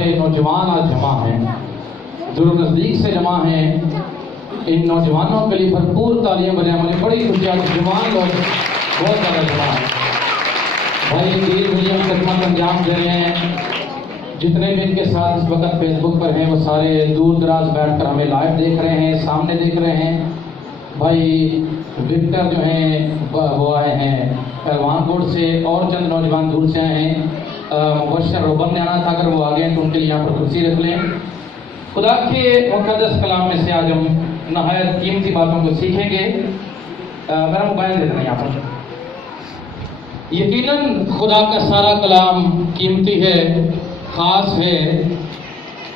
بڑے نوجوان آج جمع ہیں، دور نزدیک سے جمع ہیں. ان نوجوانوں کے لیے بھرپور تعلیم بجائے مجھے بڑی خوشی ہے. جوان لوگ بہت زیادہ جمع ہیں. بھائی دیر ولیم خدمت انجام دے رہے ہیں. جتنے بھی ان کے ساتھ اس وقت فیس بک پر ہیں وہ سارے دور دراز بیٹھ کر ہمیں لائیو دیکھ رہے ہیں، سامنے دیکھ رہے ہیں. بھائی وکٹر جو ہیں وہ آئے ہیں پہلوان کوٹ سے، اور چند نوجوان دور سے آئے ہیں. مبشر روبن نے آنا تھا، اگر وہ آگے ہیں تو ان کے لیے یہاں پر کرسی رکھ لیں. خدا کے مقدس کلام میں سے آج ہم نہایت قیمتی باتوں کو سیکھیں گے. میرا موبائل دے دینا یہاں پر. یقیناً خدا کا سارا کلام قیمتی ہے، خاص ہے،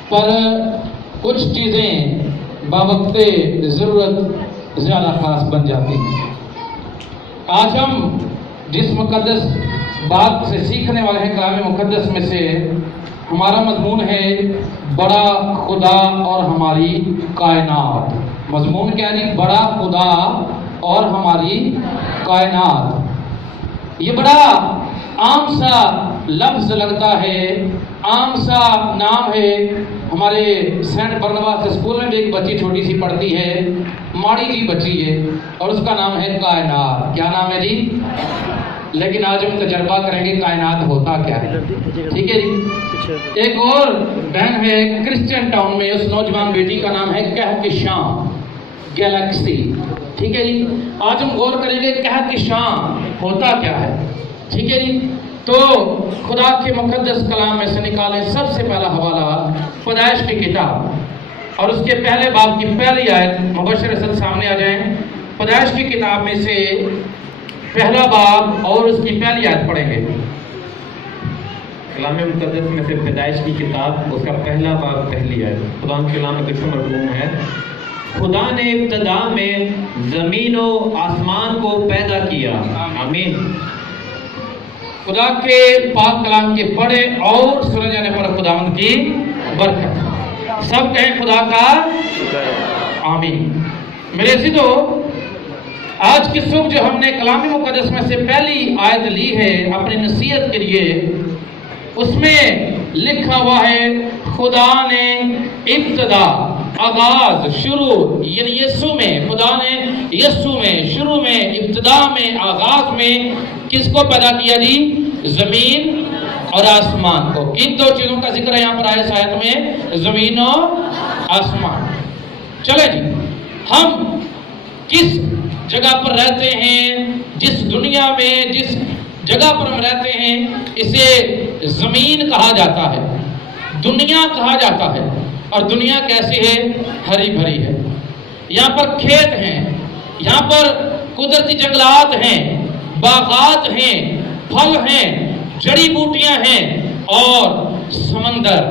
پر کچھ چیزیں باوقت ضرورت زیادہ خاص بن جاتی ہیں. آج ہم جس مقدس بات سے سیکھنے والے ہیں کلام مقدس میں سے، ہمارا مضمون ہے بڑا خدا اور ہماری کائنات. مضمون کیا ہے؟ بڑا خدا اور ہماری کائنات. یہ بڑا عام سا لفظ لگتا ہے، عام سا نام ہے. ہمارے سینٹ برنواس اسکول میں بھی ایک بچی چھوٹی سی پڑھتی ہے، ماڑی جی بچی ہے، اور اس کا نام ہے کائنات. کیا نام ہے جی؟ لیکن آج ہم تجربہ کریں گے کائنات ہوتا کیا ہے. ٹھیک ہے جی. ایک اور بہن ہے کرسچن ٹاؤن میں، اس نوجوان بیٹی کا نام ہے کہکشاں، گیلیکسی. ٹھیک ہے جی. آج ہم غور کریں گے کہکشاں ہوتا کیا ہے. ٹھیک ہے جی. تو خدا کے مقدس کلام میں سے نکالیں سب سے پہلا حوالہ پیدائش کی کتاب، اور اس کے پہلے باب کی پہلی آیت. مبشر اسد سامنے آ جائیں. پیدائش کی کتاب میں سے پہلا باب اور اس کی پہلی آیت پڑھیں گے. کلام مقدس میں سے پیدائش کی کتاب، اس کا پہلا باب پہلی آیت. خدا کے کلام میں کچھ مرحوم ہے. خدا نے ابتدا میں زمین و آسمان کو پیدا کیا. آمین. خدا کے پاک کلام کے پڑھے اور سنے جانے پر خداوند کی برکت. سب کہیں خدا کا آمین. میرے عزیزو، آج کی صبح جو ہم نے کلام مقدس میں سے پہلی آیت لی ہے اپنی نصیحت کے لیے، اس میں لکھا ہوا ہے خدا نے ابتدا، آغاز، شروع، یعنی یسوع میں، خدا نے یسوع میں، شروع میں، ابتدا میں، آغاز میں کس کو پیدا کیا جی؟ زمین اور آسمان کو. کن دو چیزوں کا ذکر ہے یہاں پر آیت آیت میں؟ زمین و آسمان. چلے جی، ہم کس جگہ پر رہتے ہیں، جس دنیا میں جس جگہ پر ہم رہتے ہیں، اسے زمین کہا جاتا ہے، دنیا کہا جاتا ہے. اور دنیا کیسی ہے؟ ہری بھری ہے. یہاں پر کھیت ہیں، یہاں پر قدرتی جنگلات ہیں، باغات ہیں، پھل ہیں، جڑی بوٹیاں ہیں، اور سمندر.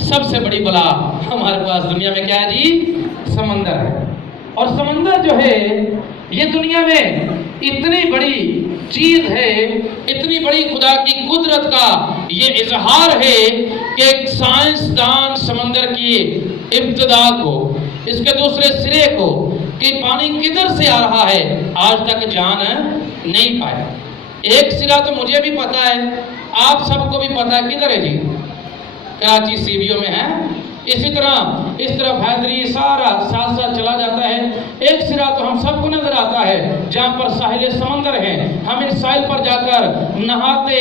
سب سے بڑی بلا ہمارے پاس دنیا میں کیا ہے جی؟ سمندر ہے. اور سمندر جو ہے یہ دنیا میں اتنی بڑی چیز ہے، اتنی بڑی خدا کی قدرت کا یہ اظہار ہے کہ ایک سائنسدان سمندر کی ابتدا کو، اس کے دوسرے سرے کو، کہ پانی کدھر سے آ رہا ہے، آج تک جان نہیں پایا. ایک سرا تو مجھے بھی پتا ہے، آپ سب کو بھی پتا ہے. کدھر ہے جی؟ کراچی سی بی او میں ہے. اسی طرح اس طرف حیدری سارا ساتھ ساتھ چلا جاتا ہے. ایک سرا تو ہم سب کو نظر آتا ہے جہاں پر ساحل سمندر ہیں. ہم اس ساحل پر جا کر نہاتے،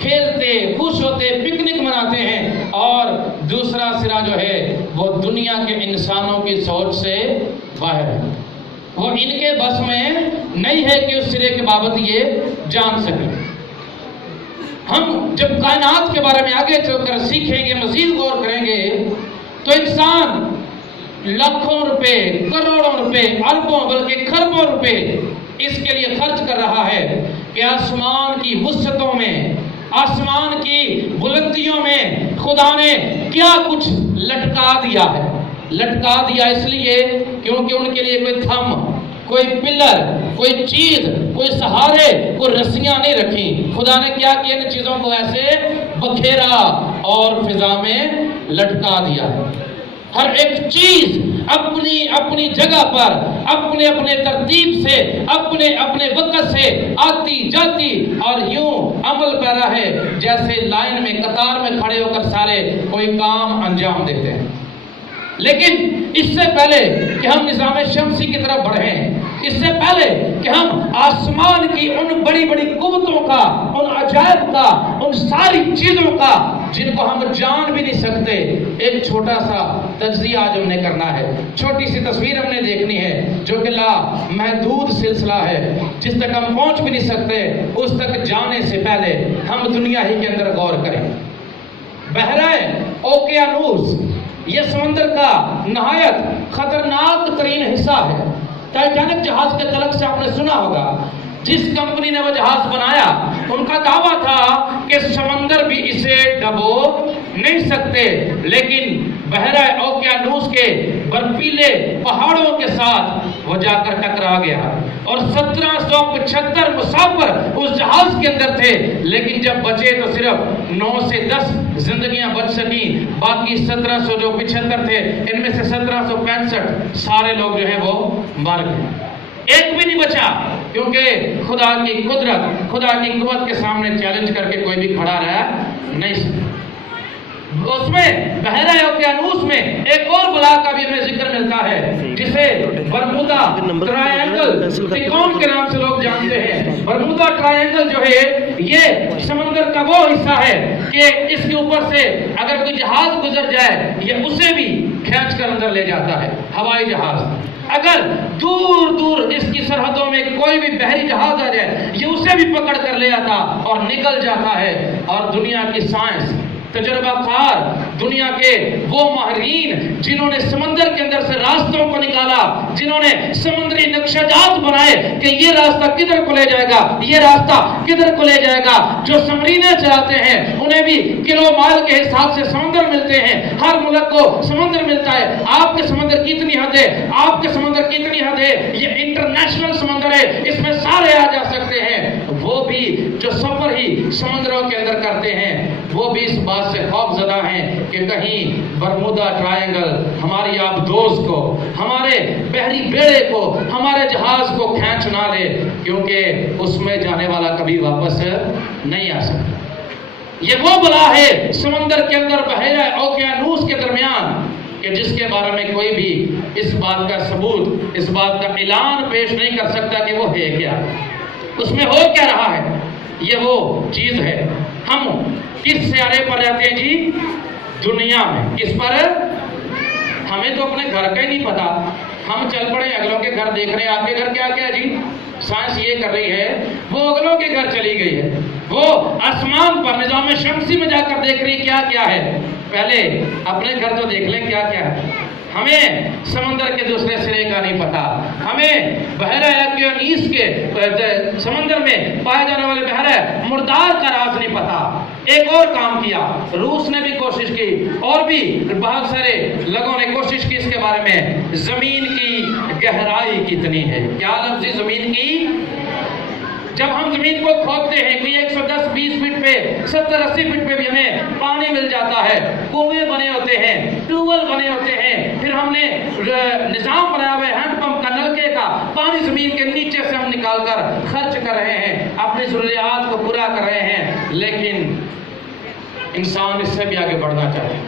کھیلتے، خوش ہوتے، پکنک مناتے ہیں. اور دوسرا سرا جو ہے وہ دنیا کے انسانوں کی سوچ سے باہر ہے. وہ ان کے بس میں نہیں ہے کہ اس سرے کے بابت یہ جان سکیں. ہم جب کائنات کے بارے میں آگے چل کر سیکھیں گے، مزید غور کریں گے، تو انسان لاکھوں روپے، کروڑوں روپے، اربوں بلکہ کھربوں روپے اس کے لیے خرچ کر رہا ہے کہ آسمان کی وسعتوں میں، آسمان کی بلندیوں میں خدا نے کیا کچھ لٹکا دیا ہے. لٹکا دیا اس لیے کیونکہ ان کے لیے کوئی تھم، کوئی پلر، کوئی چیز، کوئی سہارے، کوئی رسیاں نہیں رکھی. خدا نے کیا کیا؟ ان چیزوں کو ایسے بکھیرا اور فضا میں لٹکا دیا ہے. ہر ایک چیز اپنی اپنی جگہ پر اپنے اپنے ترتیب سے اپنے اپنے وقت سے آتی جاتی اور یوں عمل پیرا ہے جیسے لائن میں قطار میں کھڑے ہو کر سارے کوئی کام انجام دیتے ہیں۔ لیکن اس سے پہلے کہ ہم نظام شمسی کی طرف بڑھیں، اس سے پہلے کہ ہم آسمان کی ان بڑی بڑی قوتوں کا، ان عجائب کا، ان ساری چیزوں کا جن کو ہم جان بھی نہیں سکتے، ایک چھوٹا سا تجزیہ آج ہم نے کرنا ہے، چھوٹی سی تصویر ہم نے دیکھنی ہے جو کہ لا محدود سلسلہ ہے، جس تک ہم پہنچ بھی نہیں سکتے۔ اس تک جانے سے پہلے ہم دنیا ہی کے اندر غور کریں۔ بحرہ اوقیانوس یہ سمندر کا نہایت خطرناک ترین حصہ ہے۔ ٹائٹینک جہاز کے تعلق سے آپ نے سنا ہوگا، جس کمپنی نے وہ جہاز بنایا ان کا دعویٰ تھا کہ سمندر بھی اسے ڈبو نہیں سکتے، لیکن بحرہ اوقیانوس کے برفیلے پہاڑوں کے ساتھ وہ جا کر ٹکرا گیا اور 1775 مسافر اس جہاز کے اندر تھے، لیکن جب بچے تو صرف 9 سے 10 زندگیاں بچ سکیں، باقی 1775 تھے، ان میں سے 1765 سارے لوگ جو ہیں وہ مر گئے، ایک بھی نہیں بچا، کیونکہ خدا کی قدرت، خدا کی قوت کے سامنے چیلنج کر کے کوئی بھی کھڑا رہا نہیں سکتا۔ اس میں بحیرہ اوقیانوس میں ایک اور بلا کا بھی ہمیں ذکر ملتا ہے جسے برمودا ٹرائینگل تکون کے نام سے لوگ جانتے ہیں۔ برمودا ٹرائینگل جو ہے یہ سمندر کا وہ حصہ ہے کہ اس کے اوپر سے اگر کوئی جہاز گزر جائے یہ اسے بھی کھینچ کر اندر لے جاتا ہے، ہوائی جہاز۔ اگر دور دور اس کی سرحدوں میں کوئی بھی بحری جہاز آ جائے یہ اسے بھی پکڑ کر لے آتا اور نکل جاتا ہے۔ اور دنیا کی سائنس، تجربہ کار، دنیا کے وہ ماہرین جنہوں نے سمندر کے اندر سے راستوں کو نکالا، جنہوں نے سمندری نقشہ جات بنائے کہ یہ راستہ کدھر کو لے جائے گا، یہ راستہ کدھر کو لے جائے گا، جو سمرینیں چلاتے ہیں انہیں بھی کلو مائل کے حساب سے سمندر ملتے ہیں، ہر ملک کو سمندر ملتا ہے۔ آپ کے سمندر کی اتنی حد ہے، آپ کے سمندر کی اتنی حد ہے، یہ انٹرنیشنل سمندر ہے، اس میں سارے آ جا سکتے ہیں۔ وہ بھی جو سفر ہی سمندروں کے اندر کرتے ہیں وہ بھی اس بات سے خوف زدہ ہیں کہ کہیں برمودا ٹرائینگل ہماری آبدوز کو، ہمارے بحری بیڑے کو، ہمارے جہاز کو کھینچ نہ لے، کیونکہ اس میں جانے والا کبھی واپس نہیں آ سکتا۔ یہ وہ بلا ہے سمندر کے اندر بحیرہ اوقیانوس کے درمیان کہ جس کے بارے میں کوئی بھی اس بات کا ثبوت، اس بات کا اعلان پیش نہیں کر سکتا کہ وہ ہے کیا، اس میں ہو کیا رہا ہے۔ یہ وہ چیز ہے۔ ہم کس سیارے پر جاتے ہیں جی؟ دنیا میں۔ کس پر؟ ہمیں تو اپنے گھر کا ہی نہیں پتا، ہم چل پڑے اگلوں کے گھر دیکھ رہے ہیں۔ آپ کے گھر کیا کیا جی؟ سائنس یہ کر رہی ہے وہ اگلوں کے گھر چلی گئی ہے، وہ آسمان پر نظام شمسی میں جا کر دیکھ رہی کیا کیا ہے۔ پہلے اپنے گھر تو دیکھ لیں کیا کیا ہے۔ ہمیں سمندر کے دوسرے سرے کا نہیں پتا، ہمیں بحیرہ اوقیانوس کے سمندر میں پائے جانے والے بحیرہ مردار کا راز نہیں پتا۔ ایک اور کام کیا، روس نے بھی کوشش کی اور بھی بہت سارے لوگوں نے کوشش کی اس کے بارے میں، زمین کی گہرائی کتنی ہے۔ کیا لفظ زمین کی؟ جب ہم زمین کو کھودتے ہیں کہ 110-20 فٹ پہ 70-80 فٹ پہ بھی ہمیں پانی مل جاتا ہے، کنویں بنے ہوتے ہیں، ٹیوب ویل بنے ہوتے ہیں، پھر ہم نے نظام بنایا ہوا ہے ہینڈ پمپ کا، نلکے کا پانی زمین کے نیچے سے ہم نکال کر خرچ کر رہے ہیں، اپنی ضروریات کو پورا کر رہے ہیں، لیکن انسان اس سے بھی آگے بڑھنا چاہے۔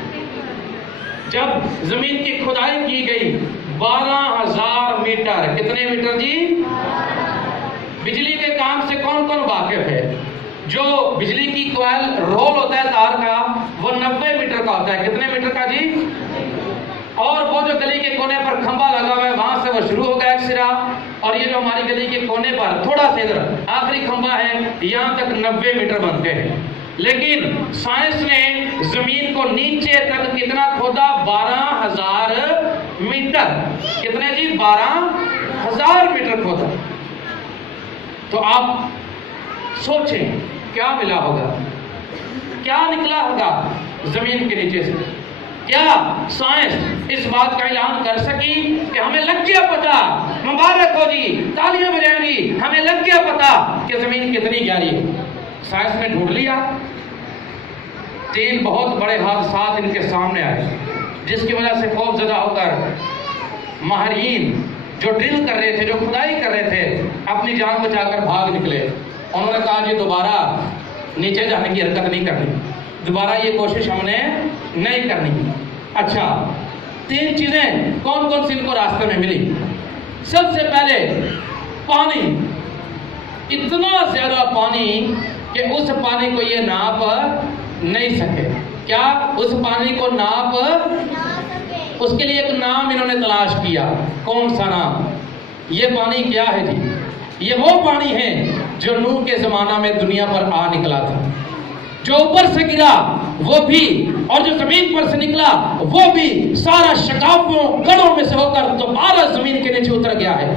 جب زمین کی کھدائی کی گئی 12,000 میٹر، کتنے میٹر جی؟ بجلی کے کام سے کون کون واقف ہے؟ جو بجلی کی کوائل رول ہوتا ہے تار کا وہ 90 میٹر کا ہوتا ہے، کتنے میٹر کا جی؟ اور وہ جو گلی کے کونے پر کھمبا لگا ہوا ہے وہاں سے وہ شروع ہوگا ایک سرا، اور یہ جو ہماری گلی کے کونے پر تھوڑا سا ادھر آخری کھمبا ہے، یہاں تک 90 میٹر بنتے ہیں۔ لیکن سائنس نے زمین کو نیچے تک کتنا کھودا؟ 12,000 میٹر۔ کتنے جی؟ 12,000 میٹر کھودا۔ تو آپ سوچیں کیا ملا ہوگا، کیا نکلا ہوگا زمین کے نیچے سے؟ کیا سائنس اس بات کا اعلان کر سکی کہ ہمیں لگ گیا پتا، مبارک ہو جی، تالیاں بجائیں گی، ہمیں لگ گیا پتا کہ زمین کتنی گہری ہے؟ سائنس نے ڈھونڈ لیا۔ 3 بہت بڑے حادثات ان کے سامنے آئے۔ جس کی وجہ سے خوف زدہ ہو کر ماہرین جو ڈرل کر رہے تھے، جو کھدائی کر رہے تھے، اپنی جان بچا کر بھاگ نکلے۔ انہوں نے کہا جی دوبارہ نیچے جانے کی حرکت نہیں کرنی، دوبارہ یہ کوشش ہم نے نہیں کرنی۔ اچھا، 3 چیزیں کون کون سی ان کو راستے میں ملی؟ سب سے پہلے پانی، اتنا زیادہ پانی کہ اس پانی کو یہ ناپ نہیں سکے۔ کیا اس پانی کو ناپ؟ اس کے لیے ایک نام انہوں نے تلاش کیا۔ کون سا نام؟ یہ پانی کیا ہے جی؟ یہ وہ پانی ہے جو نوح کے زمانہ میں دنیا پر آ نکلا تھا، جو اوپر سے گرا وہ بھی، اور جو زمین پر سے نکلا وہ بھی، سارا شگافوں گڑھوں میں سے ہو کر دوبارہ زمین کے نیچے اتر گیا ہے۔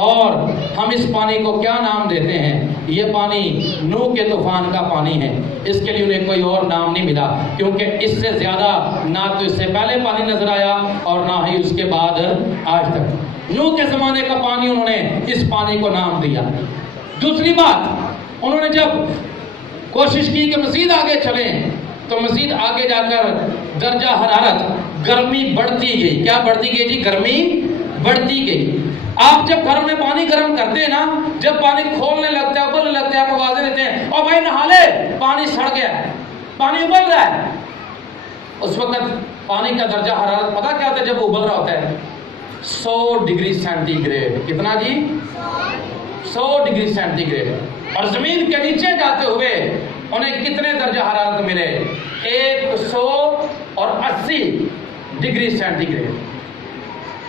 اور ہم اس پانی کو کیا نام دیتے ہیں؟ یہ پانی نوح کے طوفان کا پانی ہے۔ اس کے لیے انہیں کوئی اور نام نہیں ملا، کیونکہ اس سے زیادہ نہ تو اس سے پہلے پانی نظر آیا اور نہ ہی اس کے بعد آج تک۔ نوح کے زمانے کا پانی انہوں نے اس پانی کو نام دیا۔ دوسری بات، انہوں نے جب کوشش کی کہ مزید آگے چلیں تو مزید آگے جا کر درجہ حرارت، گرمی بڑھتی گئی۔ کیا بڑھتی گئی جی؟ گرمی بڑھتی گئی۔ آپ جب گھر میں پانی گرم کرتے ہیں نا، جب پانی کھولنے لگتا ہے، ابلنے لگتا ہے، آپ آوازیں دیتے ہیں اور بھائی نہا لے، پانی سڑ گیا ہے، پانی ابل رہا ہے۔ اس وقت پانی کا درجہ حرارت پتہ کیا ہوتا ہے جب ابل رہا ہوتا ہے؟ 100 ڈگری سینٹی گریڈ۔ کتنا جی؟ 100 ڈگری سینٹی گریڈ۔ اور زمین کے نیچے جاتے ہوئے انہیں کتنے درجہ حرارت ملے؟ 180 ڈگری سینٹی گریڈ۔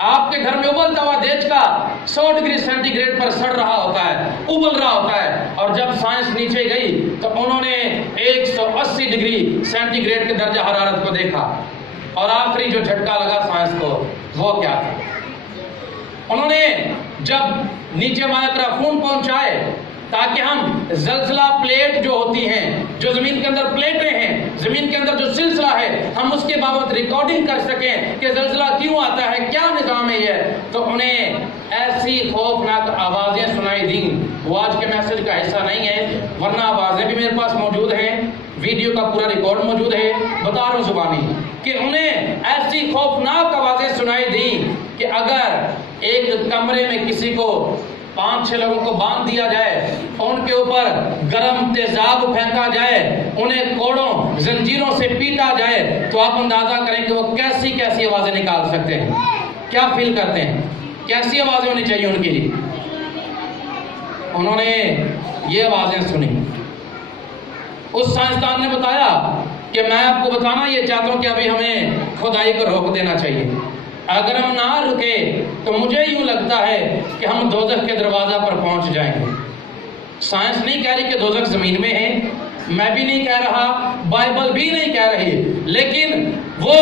آپ کے گھر میں ابلتا ہوا دیج کا 100 ڈگری سینٹی گریڈ پر سڑ رہا ہوتا ہے، ابل رہا ہوتا ہے، اور جب سائنس نیچے گئی تو انہوں نے 180 ڈگری سینٹی گریڈ کے درجہ حرارت کو دیکھا، اور آخری جو جھٹکا لگا سائنس کو وہ کیا تھا؟ انہوں نے جب نیچے مائکروفون پہنچائے تاکہ ہم زلزلہ پلیٹ جو ہوتی ہیں، جو زمین کے اندر پلیٹیں ہیں، زمین کے اندر جو سلسلہ ہے، ہم اس کے بابت ریکارڈنگ کر سکیں کہ زلزلہ کیوں آتا ہے، کیا نظام ہے یہ، تو انہیں ایسی خوفناک آوازیں سنائی دیں۔ وہ آج کے میسج کا حصہ نہیں ہے، ورنہ آوازیں بھی میرے پاس موجود ہیں، ویڈیو کا پورا ریکارڈ موجود ہے، بتا رہا ہوں زبانی، کہ انہیں ایسی خوفناک آوازیں سنائی دیں کہ اگر ایک کمرے میں کسی کو 5-6 لوگوں کو باندھ دیا جائے، ان کے اوپر گرم تیزاب پھینکا جائے، انہیں کوڑوں زنجیروں سے پیٹا جائے، تو آپ اندازہ کریں کہ وہ کیسی کیسی آوازیں نکال سکتے ہیں، کیا فیل کرتے ہیں، کیسی آوازیں ہونی چاہیے ان کی۔ انہوں نے یہ آوازیں سنی۔ اس سائنسدان نے بتایا کہ میں آپ کو بتانا یہ چاہتا ہوں کہ ابھی ہمیں کھدائی کو روک دینا چاہیے، اگر ہم نہ رکے تو مجھے یوں لگتا ہے کہ ہم دوزخ کے دروازہ پر پہنچ جائیں گے۔ سائنس نہیں کہہ رہی کہ دوزخ زمین میں ہے، میں بھی نہیں کہہ رہا، بائبل بھی نہیں کہہ رہی، لیکن وہ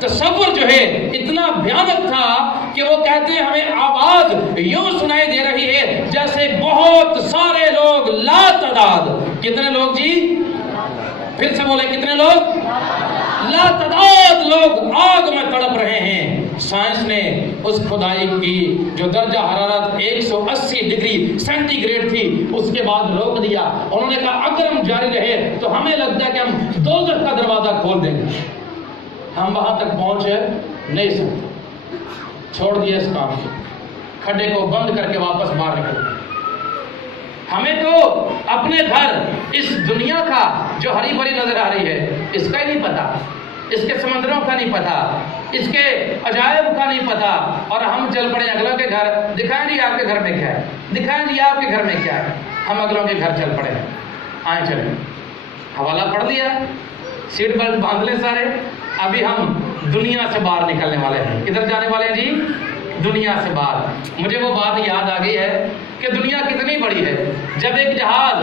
تصور جو ہے اتنا بھیانک تھا کہ وہ کہتے ہیں ہمیں آواز یوں سنائی دے رہی ہے جیسے بہت سارے لوگ، لا تعداد، کتنے لوگ جی؟ پھر سے بولے کتنے لوگ؟ لا تعداد لوگ آگ میں تڑپ رہے ہیں۔ سائنس نے اس کھدائی کی جو درجہ حرارت 180 ڈگری سینٹی گریڈ تھی اس کے بعد روک دیا۔ انہوں نے کہا اگر ہم جاری رہے تو ہمیں لگتا ہے کہ ہم دوزخ کا دروازہ کھول دیں گے، ہم وہاں تک پہنچ نہیں سکتے۔ چھوڑ دیا اس کام کو، کھڈے کو بند کر کے واپس باہر نکل۔ ہمیں تو اپنے گھر، اس دنیا کا جو ہری بھری نظر آ رہی ہے اس کا ہی نہیں پتا، اس کے سمندروں کا نہیں پتا، اس کے عجائب کا نہیں پتا، اور ہم چل پڑے اگلوں کے گھر، دکھائیں جی آپ کے گھر میں کیا ہے، دکھائیں جی آپ کے گھر میں کیا ہے، ہم اگلوں کے گھر چل پڑے۔ آئیں چلیں، حوالہ پڑھ لیا، سیٹ بیلٹ باندھ لیں سارے، ابھی ہم دنیا سے باہر نکلنے والے ہیں۔ کدھر جانے والے ہیں جی؟ دنیا سے باہر۔ مجھے وہ بات یاد آ گئی ہے کہ دنیا کتنی بڑی ہے۔ جب ایک جہاز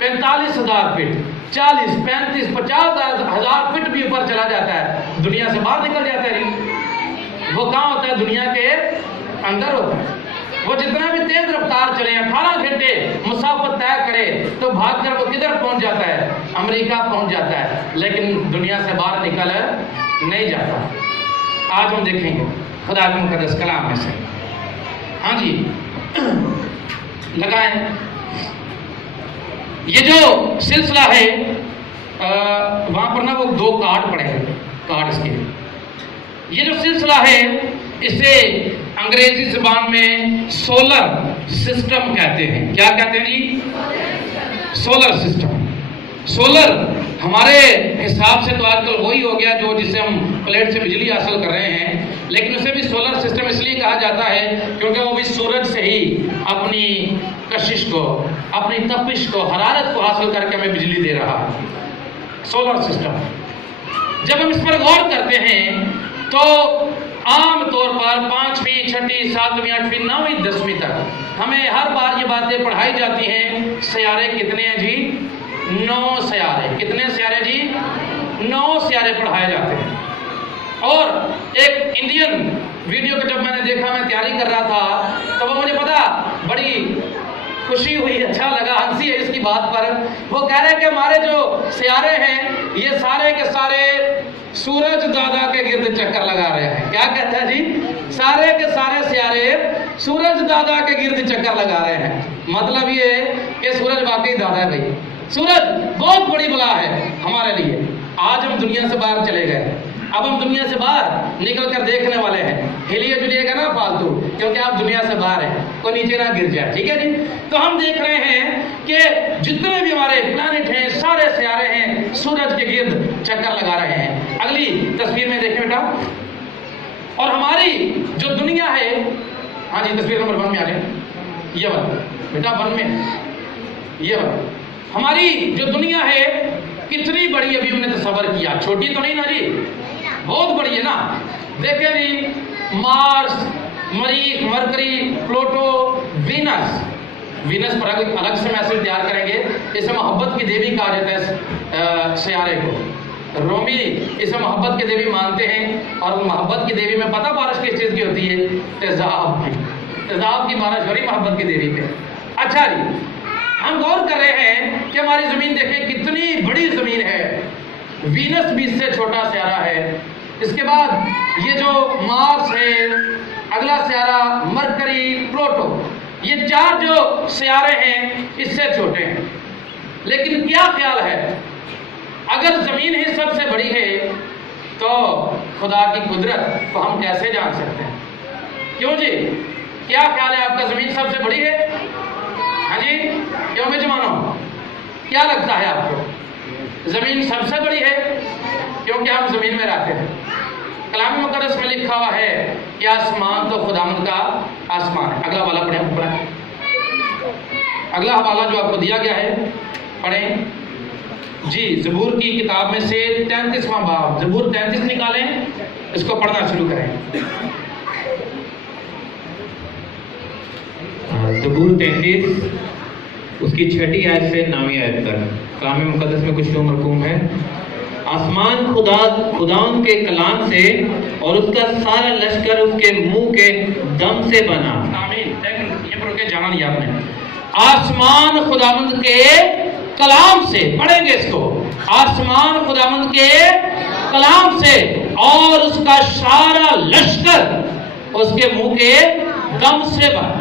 45,000 فٹ، 40، 35، 50,000 فٹ بھی اوپر چلا جاتا ہے، دنیا سے باہر نکل جاتا ہے۔ وہ کہاں ہوتا ہے؟ دنیا کے اندر ہوتا ہے۔ وہ جتنا بھی تیز رفتار چلے، 18 گھنٹے مسافت طے کرے تو بھاگ کر وہ کدھر پہنچ جاتا ہے؟ امریکہ پہنچ جاتا ہے، لیکن دنیا سے باہر نکل نہیں جاتا۔ آج ہم دیکھیں گے خدا کے مقدس کلام میں سے۔ ہاں جی، لگائیں۔ یہ جو سلسلہ ہے وہاں پر نا وہ 2 کارڈ پڑے ہیں، کارڈ اس کے یہ جو سلسلہ ہے اسے انگریزی زبان میں سولر سسٹم کہتے ہیں. کیا کہتے ہیں جی؟ Solar system. سولر ہمارے حساب سے تو آج کل وہی ہو گیا جو جسے ہم پلیٹ سے بجلی حاصل کر رہے ہیں، لیکن اسے بھی سولر سسٹم اس لیے کہا جاتا ہے کیونکہ وہ بھی سورج سے ہی اپنی کشش کو، اپنی تپش کو، حرارت کو حاصل کر کے ہمیں بجلی دے رہا ہے. سولر سسٹم جب ہم اس پر غور کرتے ہیں تو عام طور پر 5ویں 6ٹھی 7ویں 8ویں 9ویں 10ویں تک ہمیں ہر بار یہ باتیں پڑھائی جاتی ہیں. سیارے کتنے ہیں جی؟ 9 سیارے. کتنے سیارے جی؟ 9 سیارے پڑھائے جاتے ہیں. اور ایک انڈین ویڈیو کو جب میں نے دیکھا، میں تیاری کر رہا تھا، تو وہ مجھے پتا بڑی خوشی ہوئی، اچھا لگا، ہنسی ہے اس کی بات پر. وہ کہہ رہے ہیں کہ ہمارے جو سیارے ہیں یہ سارے کے سارے سورج دادا کے گرد چکر لگا رہے ہیں. کیا کہتا ہے جی؟ سارے کے سارے سیارے سورج دادا کے گرد چکر لگا رہے ہیں. مطلب یہ ہے کہ سورج واقعی دادا ہے بھائی. سورج بہت بڑی بلا ہے ہمارے لیے. آج ہم دنیا سے باہر چلے گئے، اب ہم دنیا سے باہر نکل کر دیکھنے والے ہیں. ہلیے جلیے گا نا فالتو، کیونکہ آپ دنیا سے باہر ہیں، کوئی نیچے نہ گر جائے. ٹھیک ہے جی؟ تو ہم دیکھ رہے ہیں کہ جتنے بھی ہمارے پلانٹ ہیں، سارے سیارے ہیں، سورج کے گرد چکر لگا رہے ہیں. اگلی تصویر میں دیکھیں بیٹا. اور ہماری جو دنیا ہے، ہاں جی تصویر نمبر 1 میں آ جائیں. یہ والا بیٹا 1 میں، یہ والا. ہماری جو دنیا ہے کتنی بڑی ابھی ہم نے تصور کیا، چھوٹی تو نہیں نا جی، بہت بڑی ہے نا. دیکھیں جی، مارس، مریخ، مرکری، پلوٹو، وینس. وینس پر الگ سے میسج تیار کریں گے. اسے محبت کی دیوی کہا جاتا ہے سیارے کو. رومی اسے محبت کی دیوی مانتے ہیں، اور محبت کی دیوی میں پتہ بارش کس چیز کی ہوتی ہے؟ تیزاب کی. تیزاب کی بارش ہو رہی محبت کی دیوی پہ. اچھا جی، ہم غور کر رہے ہیں کہ ہماری زمین دیکھیں کتنی بڑی زمین ہے. وینس بھی اس سے چھوٹا سیارہ ہے. اس کے بعد یہ جو مارس ہے، اگلا سیارہ مرکری، پلوٹو، یہ 4 جو سیارے ہیں اس سے چھوٹے ہیں. لیکن کیا خیال ہے، اگر زمین ہی سب سے بڑی ہے تو خدا کی قدرت کو ہم کیسے جان سکتے ہیں؟ کیوں جی؟ کیا خیال ہے آپ کا، زمین سب سے بڑی ہے؟ ہاں جی، کیوں میں جوانوں کیا لگتا ہے آپ کو؟ زمین سب سے بڑی ہے کیونکہ ہم زمین میں رہتے ہیں. کلام مقدس میں لکھا ہوا ہے کہ آسمان تو خداوند کا آسمان ہے. اگلا والا پڑھیں. اگلا حوالہ جو آپ کو دیا گیا ہے پڑھیں جی. زبور کی کتاب میں سے 33واں باب، زبور 33 نکالیں، اس کو پڑھنا شروع کریں. زبور 33 اس کی 6ٹھی آیت سے 9ویں آیت تک کلام مقدس میں کچھ یوں مرقوم ہے. آسمان خداوند کے کلام سے اور اس کا سارا لشکر اس کے منہ کے دم سے بنا. آمین. یہ پڑھ کے جانا نہیں آپ نے. آسمان خداوند کے کلام سے، پڑھیں گے اس کو. آسمان خداوند کے کلام سے اور اس کا سارا لشکر اس کے منہ کے دم سے بنا.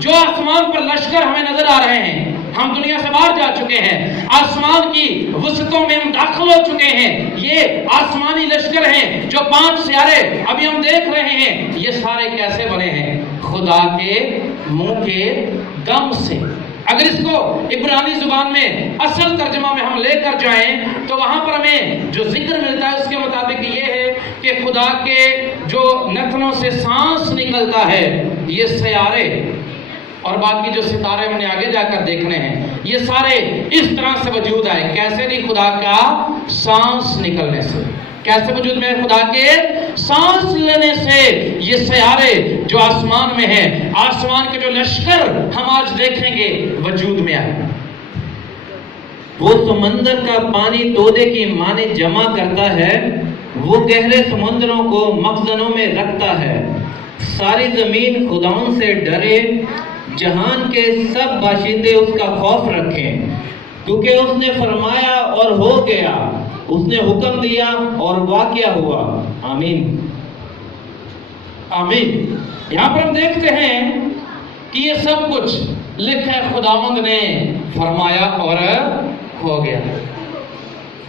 جو آسمان پر لشکر ہمیں نظر آ رہے ہیں، ہم دنیا سے باہر جا چکے ہیں، آسمان کی وسعتوں میں ہم داخل ہو چکے ہیں. یہ آسمانی لشکر ہیں جو 5 سیارے ابھی ہم دیکھ رہے ہیں. یہ سارے کیسے بنے ہیں؟ خدا کے منہ کے دم سے. اگر اس کو عبرانی زبان میں اصل ترجمہ میں ہم لے کر جائیں تو وہاں پر ہمیں جو ذکر ملتا ہے اس کے مطابق یہ ہے کہ خدا کے جو نتنوں سے سانس نکلتا ہے، یہ سیارے اور باقی جو ستارے ہم نے آگے جا کر دیکھنے ہیں، یہ سارے اس طرح سے وجود آئے. کیسے نہیں؟ خدا کا سانس نکلنے سے. کیسے وجود میں؟ خدا کے سانس لینے سے یہ سیارے جو آسمان میں ہیں، آسمان کے جو لشکر ہم آج دیکھیں گے وجود میں آئے. وہ سمندر کا پانی تودے کی مانے جمع کرتا ہے، وہ گہرے سمندروں کو مخزنوں میں رکھتا ہے. ساری زمین خداوند سے ڈرے، جہان کے سب باشندے اس کا خوف رکھیں. کیونکہ اس نے فرمایا اور ہو گیا، اس نے حکم دیا اور واقعہ ہوا. آمین. آمین. یہاں پر ہم دیکھتے ہیں کہ یہ سب کچھ لکھا ہے خداوند نے فرمایا اور ہو گیا.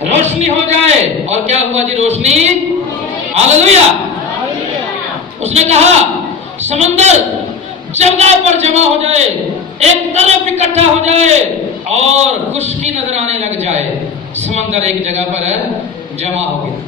روشنی ہو جائے، اور کیا ہوا جی؟ روشنی. ہاللویا. اس نے کہا سمندر جگہ پر جمع ہو جائے، ایک طرف اکٹھا ہو جائے اور خشکی نظر آنے لگ جائے، سمندر ایک جگہ پر جمع ہو گیا۔